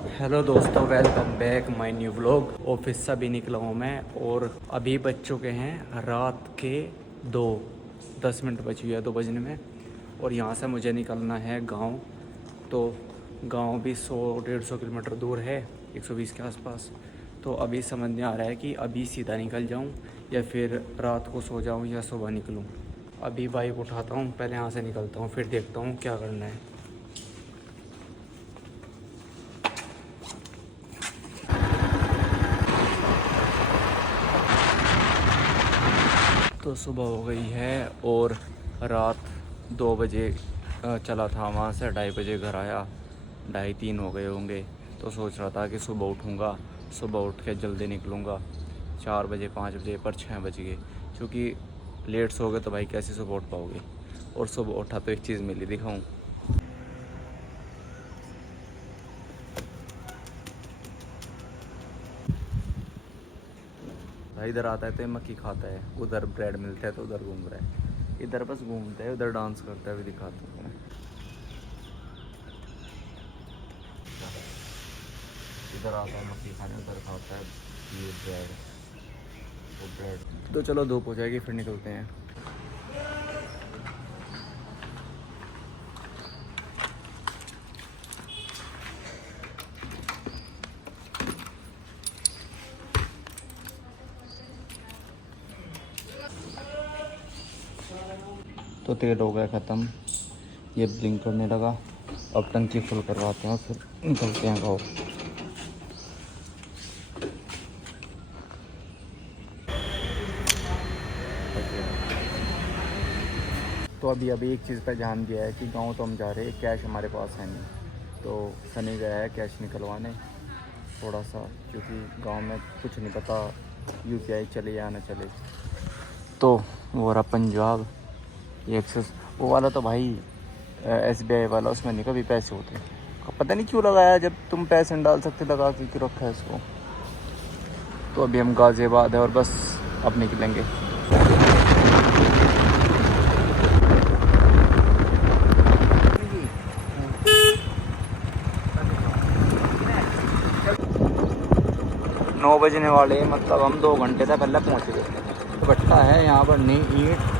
Hello दोस्तों, welcome back my new vlog. Office से भी निकला हूँ मैं और अभी बज चुके हैं रात के 2:10 बची हुई है 2 बजने में। और यहाँ से मुझे निकलना है गांव। तो गांव भी 100-150 किलोमीटर दूर है, 120 के आसपास। तो अभी समझ नहीं आ रहा है कि अभी सीधा निकल जाऊँ या फिर रात को सो जाऊँ या सुबह निकलूँ। अभी बाइक उठाता हूँ, पहले यहाँ से निकलता हूँ, फिर देखता हूँ क्या करना है। तो सुबह हो गई है और रात 2 बजे चला था वहाँ से, 2:30 बजे घर आया, 2:30-3 हो गए होंगे। तो सोच रहा था कि सुबह उठूँगा, सुबह उठ के जल्दी निकलूँगा 4 बजे 5 बजे, पर 6 बज गए। क्योंकि लेट सो गए तो भाई कैसे सुबह उठ पाओगे। और सुबह उठा तो एक चीज़ मिली, दिखाऊँ? भाई इधर आता है तो मक्खी खाता है, उधर ब्रेड मिलता है तो उधर घूम रहा है, इधर बस घूमता है, उधर डांस करता है। भी दिखाता हूँ मैं। इधर आता है मक्खी खाने, उधर खाता है ये ब्रेड, वो ब्रेड। तो चलो धूप हो जाएगी फिर निकलते हैं। तो तेल हो गया ख़त्म, ये ब्लिंक करने लगा। अब टंकी फुल करवाते हैं फिर निकलते हैं गाँव। तो अभी एक चीज़ पर ध्यान दिया है कि गांव तो हम जा रहे हैं, कैश हमारे पास है नहीं। तो सनी गया है कैश निकलवाने थोड़ा सा, क्योंकि गांव में कुछ नहीं पता यूपीआई चले या ना चले। तो वो रहा पंजाब, ये एक्सेस वो वाला तो भाई SBI वाला, उसमें नहीं कभी पैसे होते। पता नहीं क्यों लगाया, जब तुम पैसे नहीं डाल सकते लगा के क्यों रखा है इसको। तो अभी हम गाज़ियाबाद है और बस अब निकलेंगे। नौ बजने वाले, मतलब हम 2 घंटे से पहले पहुंच गए। भट्टा है यहाँ पर, नहीं ईंट।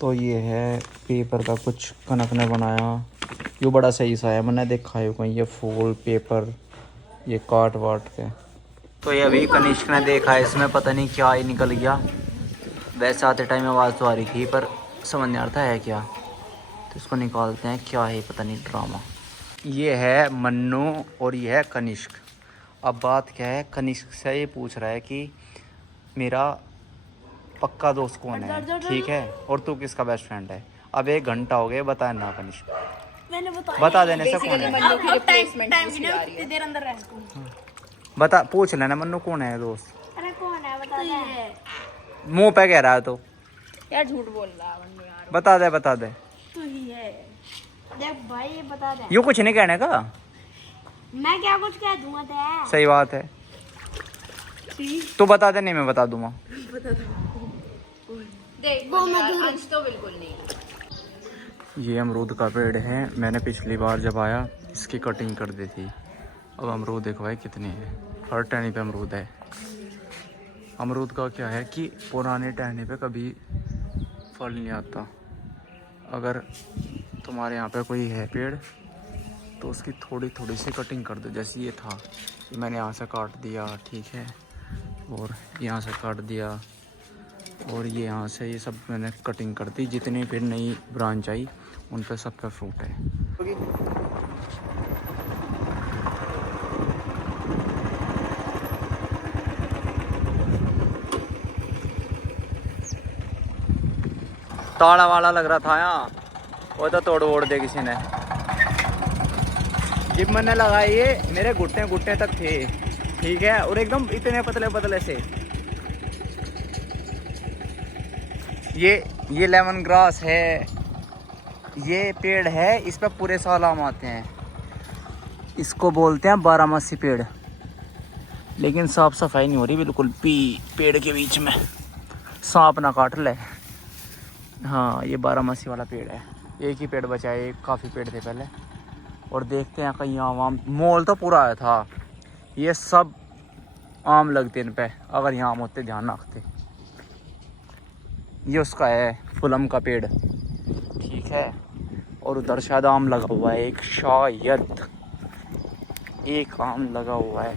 तो ये है पेपर का कुछ कनक ने बनाया, ये बड़ा सही सा है, मैंने देखा है कहीं। ये फूल पेपर ये काट वाट के। तो ये अभी कनिष्क ने देखा है, इसमें पता नहीं क्या ही निकल गया। वैसे आते टाइम आवाज़ तो आ रही थी पर समझ नहीं आता है क्या। तो इसको निकालते हैं, क्या है पता नहीं, ड्रामा। ये है मन्नू और ये है कनिष्क। अब बात क्या है, कनिष्क से ये पूछ रहा है कि मेरा पक्का दोस्त कौन है, ठीक है, और तू किसका बेस्ट फ्रेंड है। अब 1 घंटा हो गया, बता ना कनिष्क, मैंने बता देने से कौन है। बता, पूछ लेना मन्नू कौन है दोस्त। अरे कौन है बता दे। मुंह पे कह रहा है तो यार झूठ बोल रहा है मन्नू यार। बता दे। तू ही है, देख भाई बता दे। यूँ कुछ नहीं कहने का, मैं क्या कुछ कह दूंगा ते। सही बात है, तू बता दे, नहीं मैं बता दूंगा। देख वो मैं अंश तो बिल्कुल नहीं। ये अमरूद का पेड़ है, मैंने पिछली बार जब आया इसकी कटिंग कर दी थी। अब अमरूद देखो भाई कितने हैं, हर टहनी पे अमरूद है। अमरूद का क्या है कि पुराने टहनी पे कभी फल नहीं आता। अगर तुम्हारे यहाँ पे कोई है पेड़ तो उसकी थोड़ी थोड़ी सी कटिंग कर दो। जैसे ये था, मैंने यहाँ से काट दिया, ठीक है, और यहाँ से काट दिया, और ये यहाँ से, ये सब मैंने कटिंग कर दी। जितनी फिर नई ब्रांच आई उन पे सब पे फ्रूट है। ताला वाला लग रहा था यहाँ, वो तो तोड़ वोड़ दे किसी ने। जिप मैंने लगाई, ये मेरे घुटने घुटने तक थे, ठीक है, और एकदम इतने पतले पतले से। ये लेमन ग्रास है, ये पेड़ है, इस पर पूरे साल आम आते हैं। इसको बोलते हैं 12मासी पेड़। लेकिन साफ सफाई नहीं हो रही बिल्कुल भी पेड़ के बीच में, सांप ना काट ले। हाँ, ये 12मासी वाला पेड़ है। एक ही पेड़ बचा है, काफ़ी पेड़ थे पहले। और देखते हैं कहीं आम। मोल तो पूरा आया था, ये सब आम लगते इन पे, अगर यहाँ आम होते ध्यान रखते। ये उसका है फुलम का पेड़, ठीक है। और उधर शायद आम लगा हुआ है एक, शायद एक आम लगा हुआ है,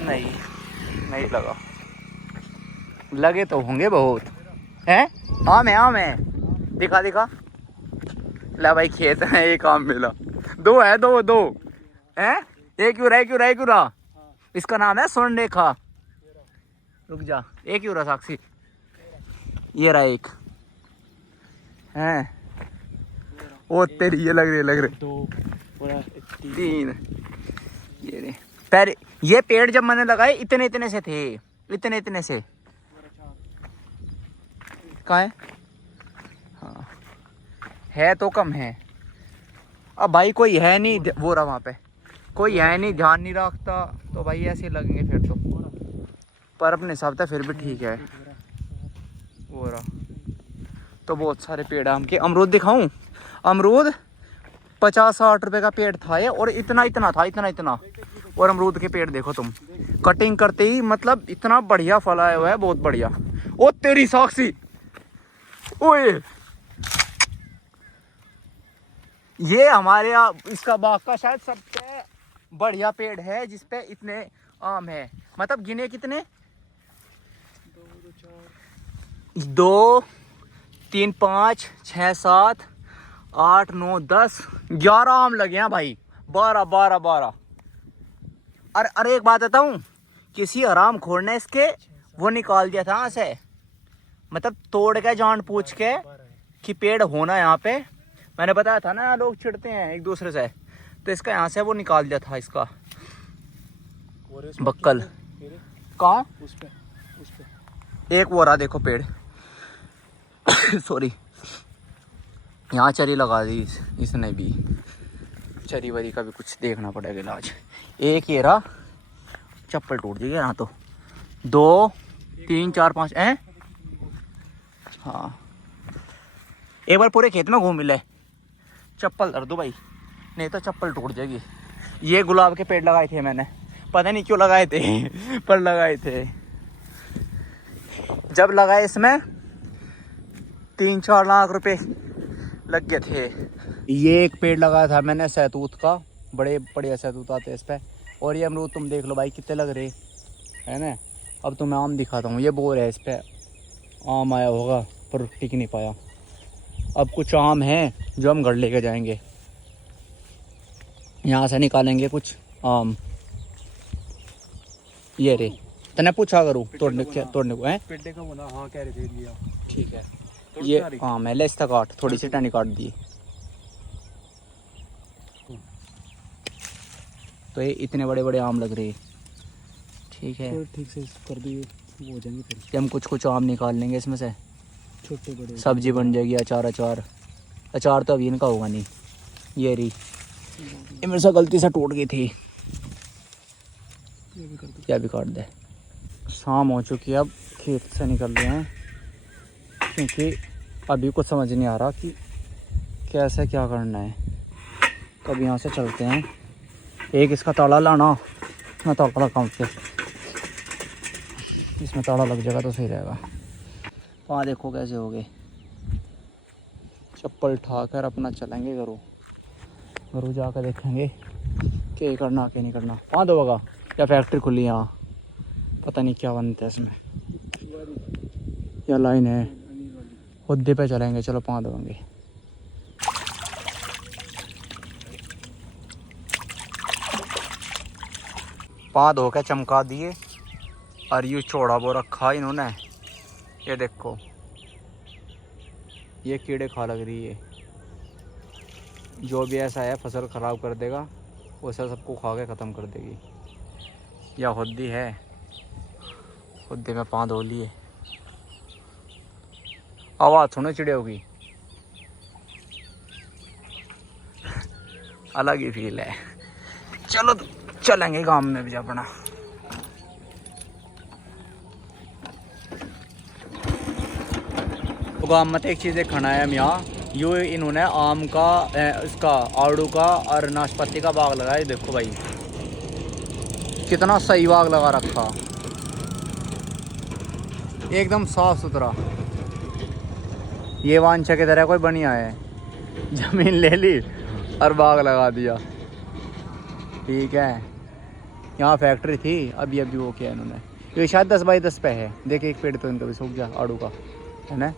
नहीं लगा। लगे तो होंगे बहुत हैं। आम है दिखा। ला भाई खेत है, एक आम मिला। दो है, दो हैं। एक यूरा इसका नाम है स्वर्ण रेखा। रुक जा, एक यूरा साक्षी, ये रहा एक हैं। ओ तेरी, ये लग रहे दो, 3 ये रे पैर। ये पेड़ जब मैंने लगाए इतने से थे, इतने से। कहाँ है? हाँ है तो कम है। अब भाई कोई है नहीं, वो रहा वहाँ पे, कोई है नहीं, ध्यान नहीं रखता तो भाई ऐसे लगेंगे फिर तो। पर अपने हिसाब से फिर भी ठीक है। वो रहा तो बहुत सारे पेड़ आम के। अमरूद दिखाऊं? अमरूद 50-60 रुपए का पेड़ था ये, और इतना था, इतना। और अमरूद के पेड़ देखो तुम, कटिंग करते ही मतलब इतना बढ़िया फल आया हुआ है, बहुत बढ़िया। ओ तेरी साक्षी, ओए ये हमारे यहाँ इसका बाग का शायद सबसे बढ़िया पेड़ है जिसपे इतने आम है। मतलब गिने कितने? 2, 3, 5, 6, 7, 8, 9, 10, 11 आम लगे हैं भाई। 12। अरे एक बात बताऊं, किसी हराम खोर ने इसके वो निकाल दिया था यहाँ से, मतलब तोड़ के जान पूछ के कि पेड़ होना यहाँ पे। मैंने बताया था ना, लोग चिढ़ते हैं एक दूसरे से, तो इसका यहाँ से वो निकाल दिया था इसका बक्कल। कहाँ? उस पे एक वो रहा देखो पेड़ सॉरी, यहाँ चरी लगा दी इसने भी। चरी वरी का भी कुछ देखना पड़ेगा इलाज। एक ये रहा, चप्पल टूट जाएगी यहाँ तो। 2, 3, 4, 5 हैं। हाँ एक बार पूरे खेत में घूम ले, चप्पल धर दो भाई, नहीं तो चप्पल टूट जाएगी। ये गुलाब के पेड़ लगाए थे मैंने, पता नहीं क्यों लगाए थे पर लगाए थे। जब लगाए इसमें 3-4 लाख रुपए लग गए थे। ये एक पेड़ लगाया था मैंने सहतूत का, बड़े बढ़िया सहतूत आते हैं इस पे। और ये अमरूद तुम देख लो भाई कितने लग रहे है ना। अब तो मैं आम दिखाता हूँ, ये बोर है, इस पे आम आया होगा पर टिक नहीं पाया। अब कुछ आम हैं जो हम घर लेके जाएंगे, यहाँ से निकालेंगे कुछ आम। ये रे तने पूछा करूँ तोड़ने को है। पेड्डे का बोला, हाँ कह रहे थे लिया। ठीक है, ये आम है, ले इसका काट, थोड़ी सी टहनी काट दी। तो ये इतने बड़े आम लग रहे हैं, ठीक है। तो ठीक से कर दिए वो हो जाएंगे फिर। कि हम कुछ आम निकाल लेंगे इसमें से, छोटे बड़े सब्जी बन जाएगी। अचार तो अभी इनका होगा नहीं। ये रही, ये मेरे से गलती से टूट गई थी, या भी काट दे। शाम हो चुकी है, अब खेत से निकल रहे हैं क्योंकि अभी कुछ समझ नहीं आ रहा कि कैसे क्या करना है। तो अब यहाँ से चलते हैं। एक इसका ताला लाना, मैं ताला लगाऊँ से, इसमें ताला लग जाएगा तो सही रहेगा। वहाँ देखो कैसे हो गए। चप्पल उठाकर अपना चलेंगे घरों जाकर देखेंगे क्या करना क्या नहीं करना। वहाँ दो होगा या फैक्ट्री खुली यहाँ, पता नहीं क्या बनता है इसमें, या लाइन है। हुद्दे पे चलेंगे, चलो 5 देंगे। पा धो के चमका दिए और यूँ चौड़ा वो रखा इन्होंने। ये देखो, ये कीड़े खा लग रही है। जो भी ऐसा है फसल ख़राब कर देगा, वैसा सबको खा के ख़त्म कर देगी। या हुद्दी है, हुद्दे में 5 धो लिए। आवाज़ सुनो चिड़ियों की, अलग ही फील है। चलो चलेंगे गांव में भी अपना। तो गांव में तो एक चीज़ देखना है हम यहाँ, यो इन्होंने आम का इसका आड़ू का और नाशपाती का बाग लगाया। देखो भाई कितना सही बाग लगा रखा, एकदम साफ सुथरा। ये वांछा की तरह कोई बढ़िया है, जमीन ले ली और बाग लगा दिया। ठीक है, यहाँ फैक्ट्री थी, अभी वो किया इन्होंने। ये शायद 10 बाई 10 पे है। देखिए एक पेड़ तो इनका भी सूख गया आड़ू का, है ना,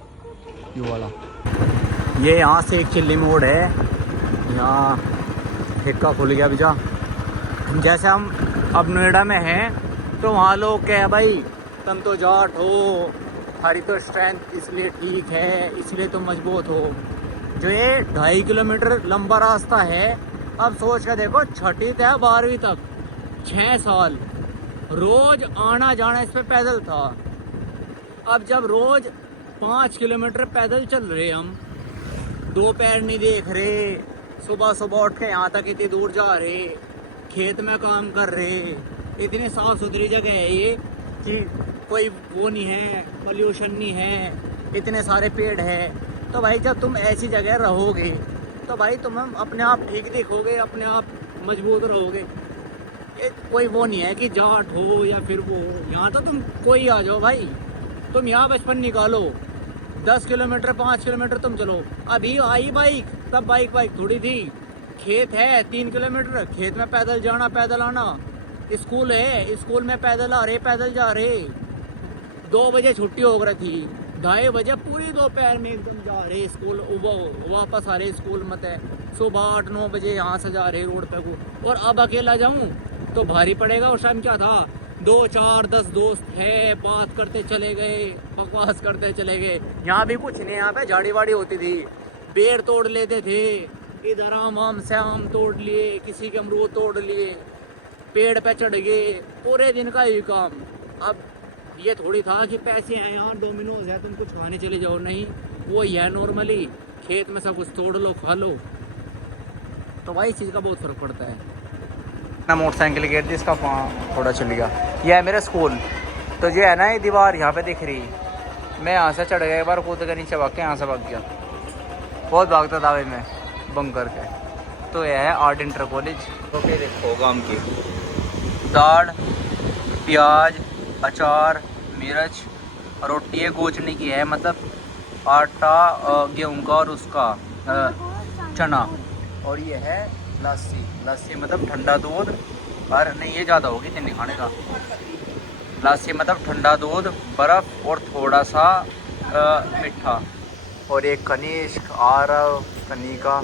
ये वाला। ये यहाँ से एक चिल्ली मोड़ है, यहाँ ठेका खुल गया भैया। जैसे हम अब नोएडा में हैं तो वहाँ लोग क्या है भाई, तुम तो जाट हो, हमारी तो स्ट्रेंथ इसलिए ठीक है, इसलिए तुम मजबूत हो। जो ये 2.5 किलोमीटर लंबा रास्ता है, अब सोच कर देखो, छठी से 12वीं तक 6 साल रोज आना जाना इस पे पैदल था। अब जब रोज 5 किलोमीटर पैदल चल रहे हम, दो पैर नहीं देख रहे, सुबह सुबह उठ के यहाँ तक इतनी दूर जा रहे, खेत में काम कर रहे, इतनी साफ सुथरी जगह है ये कि कोई वो नहीं है, पोल्यूशन नहीं है, इतने सारे पेड़ है। तो भाई जब तुम ऐसी जगह रहोगे तो भाई तुम अपने आप ठीक दिखोगे, अपने आप मजबूत रहोगे। ये कोई वो नहीं है कि जाट हो या फिर वो हो। यहाँ तो तुम कोई आ जाओ भाई, तुम यहाँ बचपन निकालो, 10 किलोमीटर 5 किलोमीटर तुम चलो। अभी आई बाइक, तब बाइक थोड़ी थी। खेत है 3 किलोमीटर, खेत में पैदल जाना पैदल आना। स्कूल है, स्कूल में पैदल आ रहे पैदल जा रहे। 2 बजे छुट्टी हो रही थी, 2:30 बजे पूरी दोपहर में एकदम जा रहे स्कूल, वापस आ रहे स्कूल मत है। सुबह 8-9 बजे यहाँ से जा रहे रोड पे को। और अब अकेला जाऊँ तो भारी पड़ेगा। उस टाइम क्या था, 2 4 10 दोस्त है, बात करते चले गए, बकवास करते चले गए। यहाँ भी कुछ नहीं, यहाँ पे झाड़ी वाड़ी होती थी, पेड़ तोड़ लेते थे। इधर आम से आम तोड़ लिए, किसी के अमरूद तोड़ लिए, पेड़ पे चढ़ गए, पूरे दिन का ही काम। अब ये थोड़ी था कि पैसे हैं यार, डोमिनोज है, तुम कुछ खाने चले जाओ, नहीं वो ही है। नॉर्मली खेत में सब कुछ तोड़ लो खा लो। तो भाई इस चीज़ का बहुत फर्क पड़ता है ना। मोटरसाइकिल गेट जिसका थोड़ा चल गया। यह है मेरा स्कूल। तो जो है ना ये दीवार यहाँ पे दिख रही, मैं यहाँ से चढ़ गया एक बार, कूद के नीचे भाग के यहाँ से भाग गया। बहुत भागता था भाई मैं बंक करके। तो यह है आर्ट इंटर कॉलेज। तो फिर देखो गाँव की दाल, प्याज, अचार, मिर्च, रोटी है गोचने की है, मतलब आटा गेहूँ का और उसका चना। और ये है लस्सी, लस्सी मतलब ठंडा दूध, और नहीं ये ज़्यादा होगी नहीं खाने का। लस्सी मतलब ठंडा दूध, बर्फ़ और थोड़ा सा मीठा। और एक कनिष्क, आरव, कनिका,